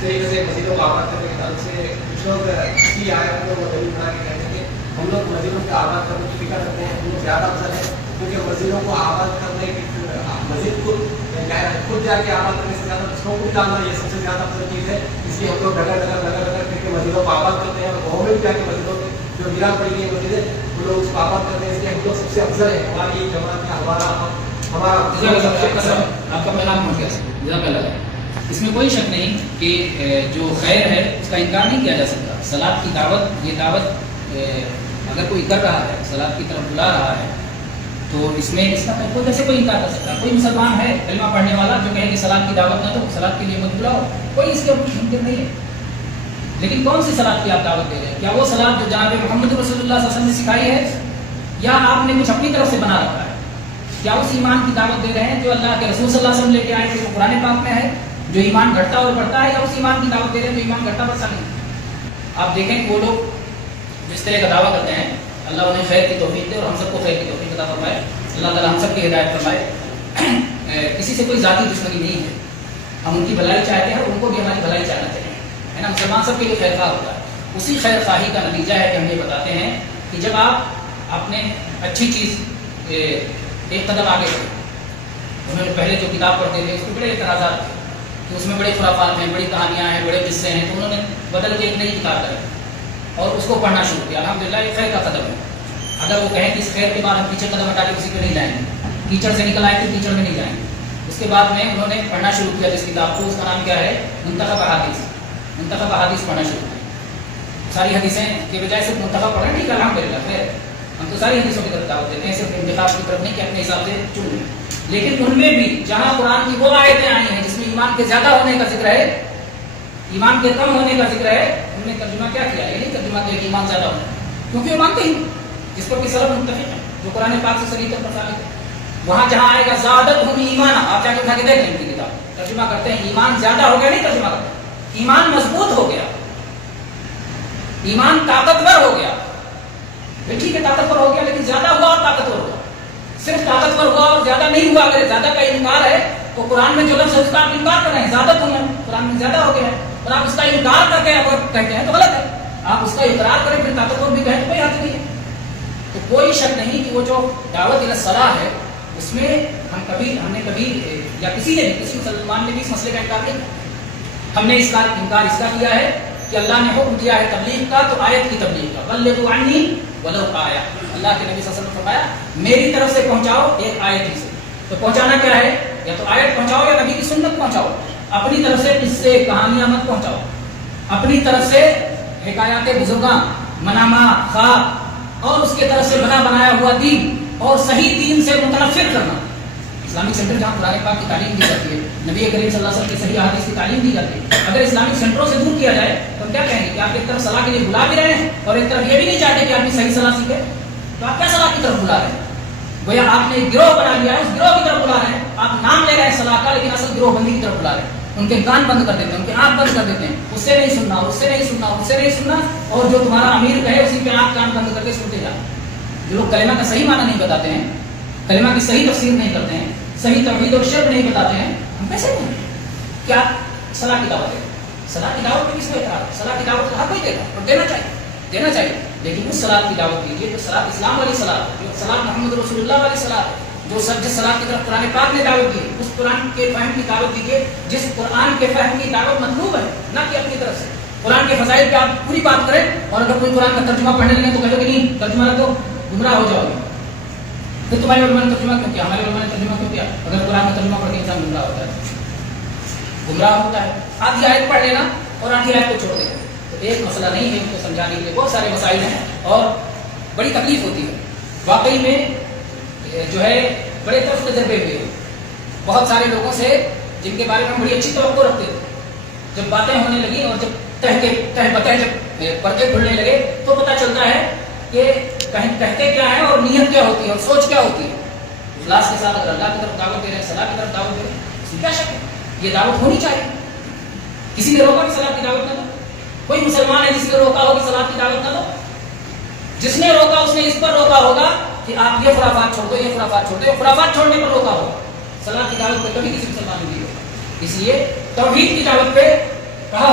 طریقے سے مسجدوں کو آباد کرنے کے تعلق سے کچھ لوگ اسی آیت کو دلیل بنا کے کہتے ہیں کہ ہم لوگ مسجدوں کو آباد کرنے کی فکر رکھتے ہیں، ہم لوگ زیادہ افضل ہے، کیونکہ مسجدوں کو آباد کرنے کی مسجد خود جا کے آباد کرنے سے زیادہ اس کو خود ڈالنا یہ سب سے زیادہ افضل چیز ہے. اس لیے ہم لوگ ڈگر کر کے مسجدوں کو آباد کرتے ہیں، اور گاؤں میں بھی جا کے مسجدوں کی جو گرا پڑی ہے مسجدیں وہ لوگ اس کو آباد کرتے ہیں. اس لیے ہم لوگ سب سے افضل ہے، ہماری جماعت کا ہمارا آپ کا پیغام پہنچ گیا. جزاک اللہ. اس میں کوئی شک نہیں کہ جو خیر ہے اس کا انکار نہیں کیا جا سکتا. صلاۃ کی دعوت، یہ دعوت اگر کوئی کر رہا ہے، صلاۃ کی طرف بلا رہا ہے، تو اس میں اس کا کوئی کیسے کوئی انکار کر سکتا ہے؟ کوئی مسلمان ہے کلمہ پڑھنے والا جو کہے کہ صلاۃ کی دعوت نہ دو، صلاۃ کے لیے مت بلاؤ، کوئی اس کے ممکن نہیں ہے. لیکن کون سی صلاۃ کی آپ دعوت دے رہے ہیں؟ کیا وہ صلاۃ جو جناب محمد رسول اللہ صلی اللہ علیہ وسلم نے سکھائی ہے، یا آپ نے کچھ اپنی طرف سے بنا رکھا ہے؟ کیا اس ایمان کی دعوت دے رہے ہیں جو اللہ کے رسول صلی اللہ علیہ وسلم لے کے آئے تھے، وہ قرآن پاک میں ہے، جو ایمان گھٹتا اور بڑھتا ہے، یا اس ایمان کی دعوت دے رہے ہیں جو ایمان گھٹتا بڑھتا نہیں؟ آپ دیکھیں کہ وہ لوگ جس طرح کا دعویٰ کرتے ہیں، اللہ انہیں خیر کی توفیق دے اور ہم سب کو خیر کی توفیق عطا فرمائے. اللہ تعالیٰ ہم سب کی ہدایت فرمائے. کسی سے کوئی ذاتی دشمنی نہیں ہے، ہم ان کی بھلائی چاہتے ہیں اور ان کو بھی ہماری بھلائی چاہنا چاہیے، ہے نا. مسلمان سب کے لیے خیر خواہ ہوتا ہے. اسی خیر خواہی کا نتیجہ ہے کہ ہم یہ بتاتے ہیں کہ جب آپ اپنے اچھی چیز ایک قدم آگے بڑھے. انہوں نے پہلے جو کتاب پڑھتے تھے اس کے بڑے اعتراضات تھے کہ اس میں بڑے خرافات ہیں، بڑی کہانیاں ہیں، بڑے قصے ہیں، تو انہوں نے بدل کے ایک نئی کتاب کری اور اس کو پڑھنا شروع کیا. الحمدللہ یہ خیر کا قدم ہے. اگر وہ کہیں کہ اس خیر کے بعد ہم پیچھے قدم ہٹا کے کسی پہ نہیں جائیں گے، کیچڑ سے نکل آئے تو کیچڑ میں نہیں جائیں گے. اس کے بعد میں انہوں نے پڑھنا شروع کیا جس کتاب کو، اس کا نام کیا ہے؟ منتخب احادیث. منتخب احادیث پڑھنا شروع کیا. ساری حدیثیں کے بجائے صرف منتخب پڑھیں، ٹھیک ہے الحمدللہ خیر، ہم تو ساری حدیثوں کی طرف دعوت دیتے ہیں، صرف انتخاب کی طرف نہیں کہ اپنے حساب سے چن لیں. لیکن ان میں بھی جہاں قرآن کی وہ آیتیں آئی ہیں جس میں ایمان کے زیادہ ہونے کا ذکر ہے، ایمان کے کم ہونے کا ذکر ہے، ان نے ترجمہ کیا کیا؟ یہ نہیں ترجمہ کیا کہ ایمان زیادہ ہونا، کیونکہ وہ مانتے ہی جس پر کہ سلف متفق ہے، جو قرآن پاک سے صحیح طور پر ثابت ہے. وہاں جہاں آئے گا زادتہم ایمانا، آپ جا کے اٹھا کے دیکھ لیں ان کی کتاب، ترجمہ کرتے ہیں ایمان زیادہ ہو گیا، نہیں ترجمہ کرتے ہیں ایمان مضبوط ہو گیا، ایمان طاقتور ہو گیا. ٹھیک ہے طاقتور ہو گیا، لیکن زیادہ ہوا اور طاقتور ہوا. صرف طاقتور ہوا اور زیادہ نہیں ہوا. اگر زیادہ کا انکار ہے تو قرآن میں جو لفظ ہے اس کا آپ انکار کر رہے ہیں. زیادہ ہونا قرآن میں زیادہ ہو گیا ہے اور آپ اس کا انکار کر کے اگر کہتے ہیں تو غلط ہے. آپ اس کا اقرار کریں پھر طاقتور بھی کہیں تو کوئی حرج نہیں ہے. تو کوئی شک نہیں کہ وہ جو دعوت الصلاح ہے اس میں ہم نے کبھی یا کسی مسلمان نے بھی اس مسئلے کا انکار نہیں کیا. ہم نے اس کا انکار اس کا کیا ہے کہ اللہ نے حکم دیا ہے تبلیغ کا تو آیت کی تبلیغ کا. بلغوا عنی ولو آیہ. اللہ کے نبی صلی اللہ علیہ وسلم نے فرمایا میری طرف سے پہنچاؤ ایک آیت ہی سے. تو پہنچانا کیا ہے؟ یا تو آیت پہنچاؤ یا نبی کی سنت پہنچاؤ. اپنی طرف سے قصے کہانیاں مت پہنچاؤ. اپنی طرف سے حکایات بزرگاں، منامات، خواب اور اس کے طرف سے بنا بنایا ہوا دین اور صحیح دین سے متنفر کرنا. اسلامک سینٹر جہاں قرآن پاک کی تعلیم دی جاتی ہے، نبی کریم صلی اللہ علیہ وسلم کی صحیح احادیث کی تعلیم دی جاتی ہے، اگر اسلامک سینٹروں سے دور کیا جائے تو ہم کیا کہیں گے کہ آپ ایک طرف صلاح کے لیے بلا بھی رہے ہیں اور ایک طرف یہ بھی نہیں چاہتے کہ آدمی صحیح صلاح سیکھے. تو آپ کیا صلاح کی طرف بلا رہے ہیں؟ گویا آپ نے ایک گروہ بنا لیا ہے، اس گروہ کی طرف بلا رہے ہیں. آپ نام لے رہے ہیں صلاح کا لیکن اصل گروہ بندی کی طرف بلا رہے ہیں. ان کے کان بند کر دیتے ہیں، ان کے آنکھ بند کر دیتے ہیں. اس سے نہیں سننا، اس سے نہیں سننا، اس سے نہیں سننا، اور جو تمہارا امیر کہے اسی پہ آنکھ کان بند کر کے سنتے جاؤ. جو لوگ کلمہ کا صحیح معنی نہیں بتاتے ہیں، کلمہ کی صحیح تفسیر نہیں کرتے ہیں، صحیح توحید اور شرک نہیں بتاتے ہیں، ہم کیسے دیں؟ کیا صلاح کی دعوت ہے؟ صلاح کی دعوت میں کس کو اعتراض ہے؟ صلاح کی دعوت ہر کوئی دے گا اور دینا چاہیے. لیکن اس صلاح کی دعوت دیجیے جو صلاح اسلام والی صلاح، جو صلاح محمد رسول اللہ والی صلاح، جو جس صلاح کی طرف قرآن پاک نے دعوت دی، اس قرآن کے فہم کی دعوت دیجیے جس قرآن کے فہم کی دعوت مطلوب ہے، نہ کہ اپنی طرف سے. قرآن کے فضائل پہ آپ پوری بات کریں اور اگر کوئی قرآن کا ترجمہ پڑھنے لگے تو کہو کہ نہیں ترجمہ رکھو، گمراہ ہو جاؤ گے. پھر تمہارے علماء نے ترجمہ کیوں کیا؟ ہمارے علماء نے ترجمہ کیوں کیا؟ اگر قرآن کا ترجمہ پڑھ کے انسان گمراہ ہوتا ہے، گمراہ ہوتا ہے. آدھی آیت پڑھ لینا اور آدھی آیت کو چھوڑ دینا تو ایک مسئلہ نہیں ہے. ان کو سمجھانے کے لیے بہت سارے مسائل ہیں اور بڑی تکلیف ہوتی ہے. واقعی میں جو ہے بڑے طرف تجربے ہوئے بہت سارے لوگوں سے جن کے بارے میں ہم بڑی اچھی توقع رکھتے تھے. جب باتیں ہونے لگی اور جب تہ بتہ جب پردے کھلنے لگے تو پتہ چلتا ہے کہ کہتے کیا ہے اور نیت کیا ہوتی ہے اور سوچ کیا ہوتی ہے. اخلاص کے ساتھ اگر اللہ کی طرف دعوت دے رہے ہیں، صلاح کی طرف دعوت دے رہے ہیں، اس میں کیا شک ہے؟ یہ دعوت ہونی چاہیے. کسی نے روکا کہ صلاح کی دعوت نہ دو؟ کوئی مسلمان ہے جس نے روکا ہو کہ صلاح کی دعوت نہ دو؟ جس نے روکا اس نے اس پر روکا ہوگا کہ آپ یہ خرافات چھوڑ دو، یہ خرافات چھوڑ دو. یہ خرافات چھوڑنے پر روکا ہوگا. صلاح کی دعوت پہ کبھی کسی مسلمان نے نہیں روکا. اس لیے توحید کی دعوت پہ کہا